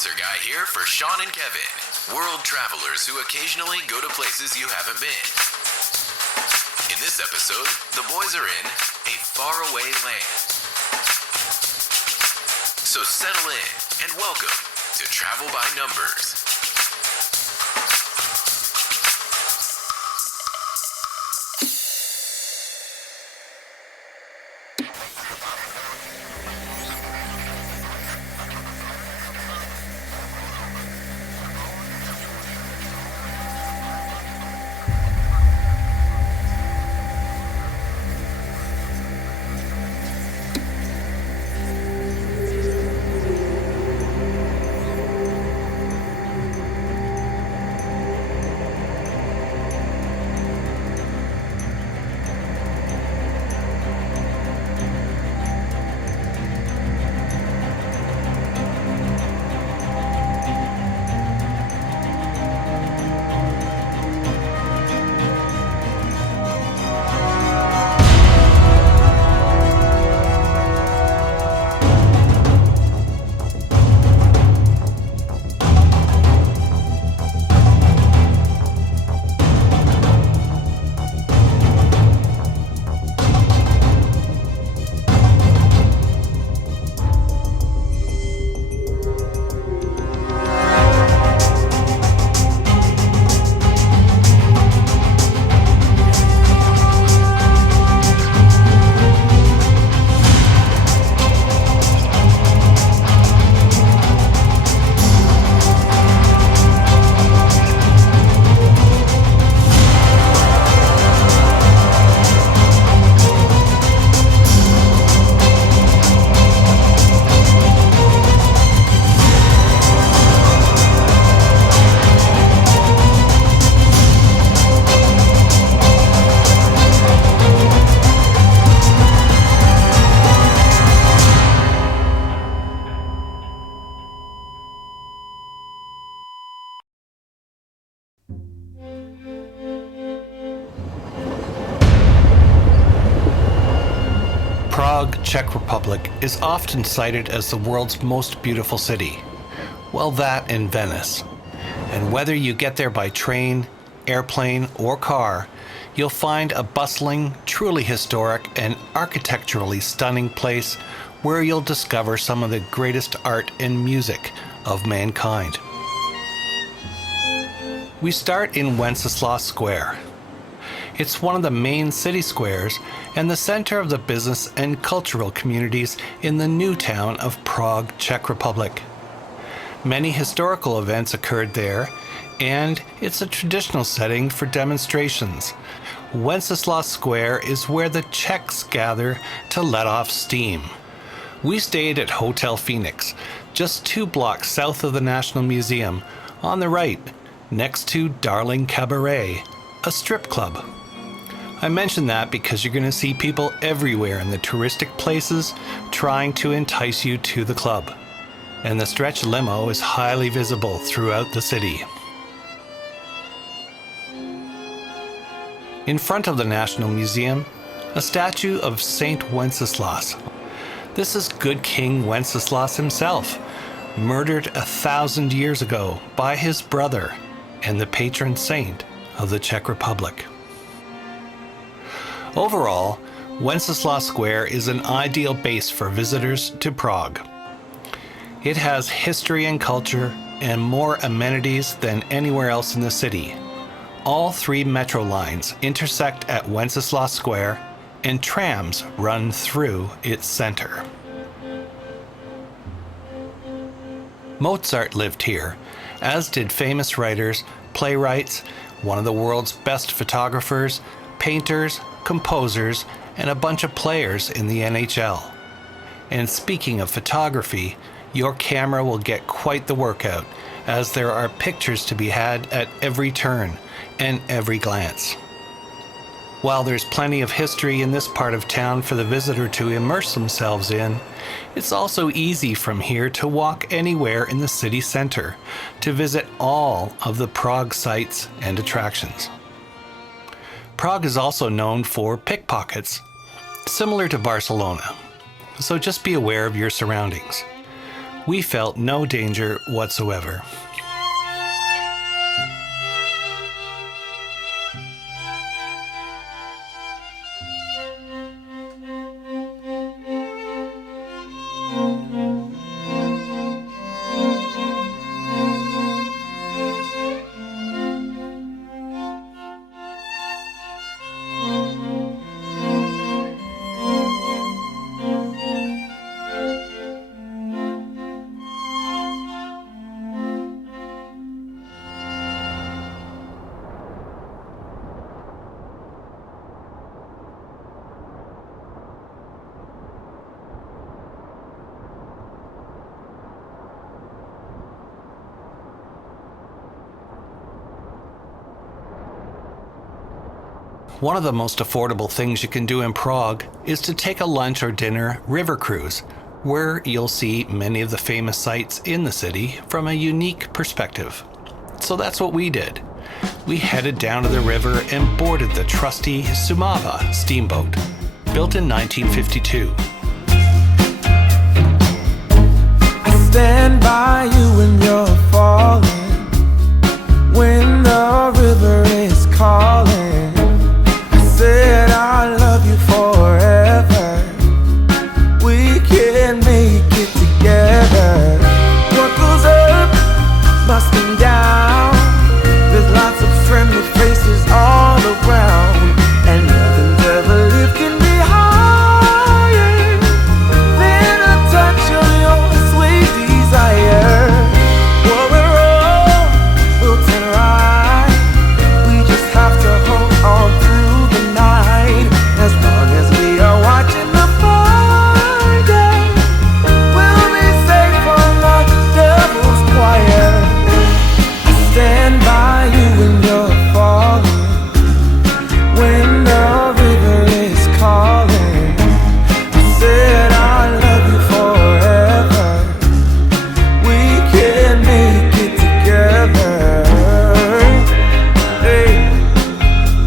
Announcer Guy here for Sean and Kevin, world travelers who occasionally go to places you haven't been. In this episode, the boys are in a faraway land. So settle in and welcome to Travel by Numbers. Prague, Czech Republic, is often cited as the world's most beautiful city. Well, that and Venice. And whether you get there by train, airplane, or car, you'll find a bustling, truly historic, and architecturally stunning place where you'll discover some of the greatest art and music of mankind. We start in Wenceslas Square. It's one of the main city squares and the center of the business and cultural communities in the new town of Prague, Czech Republic. Many historical events occurred there, and it's a traditional setting for demonstrations. Wenceslas Square is where the Czechs gather to let off steam. We stayed at Hotel Phoenix, just 2 blocks south of the National Museum, on the right, next to Darling Cabaret, a strip club. I mention that because you're going to see people everywhere in the touristic places trying to entice you to the club. And the stretch limo is highly visible throughout the city. In front of the National Museum, a statue of Saint Wenceslas. This is good King Wenceslas himself, murdered 1,000 years ago by his brother and the patron saint of the Czech Republic. Overall, Wenceslas Square is an ideal base for visitors to Prague. It has history and culture and more amenities than anywhere else in the city. All 3 metro lines intersect at Wenceslas Square, and trams run through its center. Mozart lived here, as did famous writers, playwrights, one of the world's best photographers, painters, composers, and a bunch of players in the NHL. And speaking of photography, your camera will get quite the workout, as there are pictures to be had at every turn and every glance. While there's plenty of history in this part of town for the visitor to immerse themselves in, it's also easy from here to walk anywhere in the city center to visit all of the Prague sites and attractions. Prague is also known for pickpockets, similar to Barcelona, so just be aware of your surroundings. we felt no danger whatsoever. One of the most affordable things you can do in Prague is to take a lunch or dinner river cruise, where you'll see many of the famous sites in the city from a unique perspective. So that's what we did. We headed down to the river and boarded the trusty Sumava steamboat, built in 1952. I stand by you when you're falling, when the river is calling. Said I love you forever. We can make it together. What goes up must come down. There's lots of friendly faces all around, and nothing's ever lifting me higher than a touch of your sweet desire. Well, we're all built and right. We just have to hold on through the night. As long as we are watching the fire, we'll be safe from the devil's choir. I stand by you when you're falling, when the river is calling. I said I love you forever. We can make it together. Hey,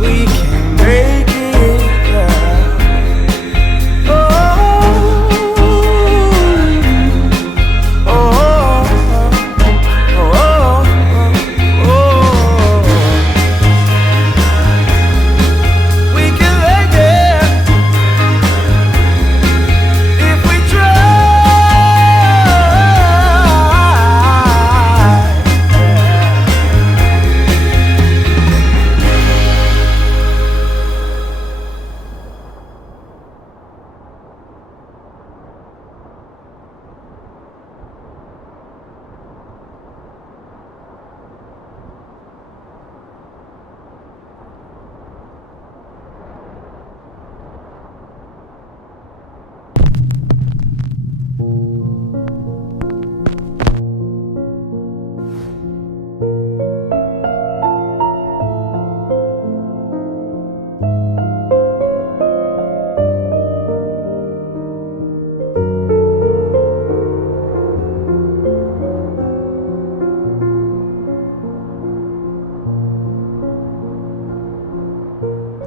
we can make it. Yeah. We can make it if we try.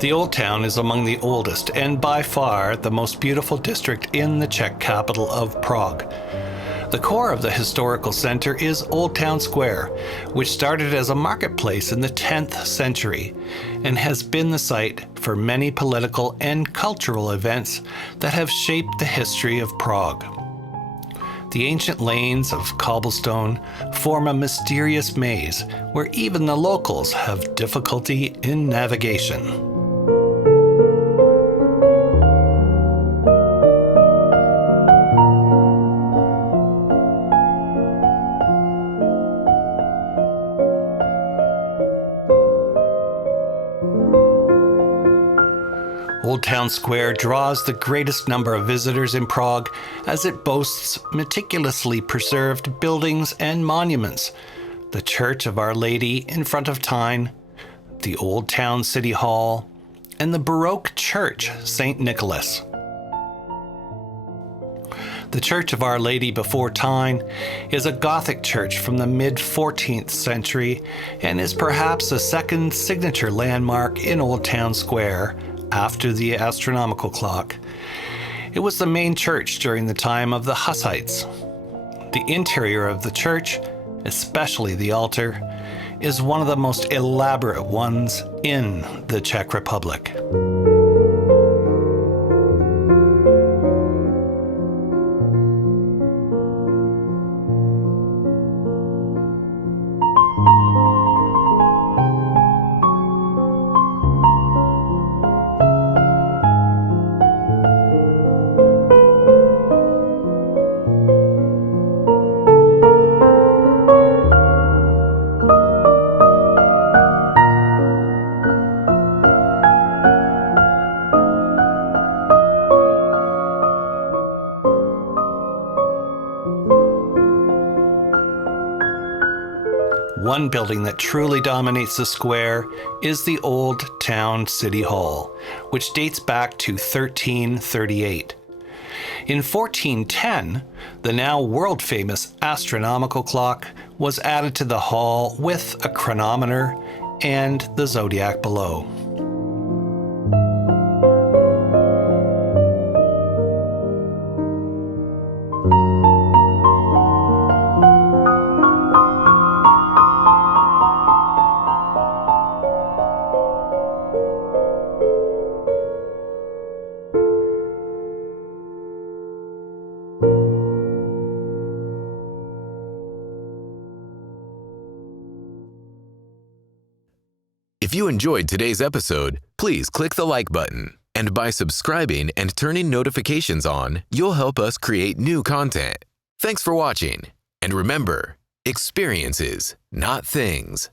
The Old Town is among the oldest and by far the most beautiful district in the Czech capital of Prague. The core of the historical center is Old Town Square, which started as a marketplace in the 10th century and has been the site for many political and cultural events that have shaped the history of Prague. The ancient lanes of cobblestone form a mysterious maze where even the locals have difficulty in navigation. Old Town Square draws the greatest number of visitors in Prague as it boasts meticulously preserved buildings and monuments. The Church of Our Lady in front of Tyne, the Old Town City Hall, and the Baroque Church St. Nicholas. The Church of Our Lady before Tyne is a Gothic church from the mid-14th century and is perhaps the second signature landmark in Old Town Square after the astronomical clock. It was the main church during the time of the Hussites. The interior of the church, especially the altar, is one of the most elaborate ones in the Czech Republic. One building that truly dominates the square is the Old Town City Hall, which dates back to 1338. In 1410, the now world-famous astronomical clock was added to the hall with a chronometer and the zodiac below. If you enjoyed today's episode, please click the like button. And by subscribing and turning notifications on, you'll help us create new content. Thanks for watching. And remember, experiences, not things.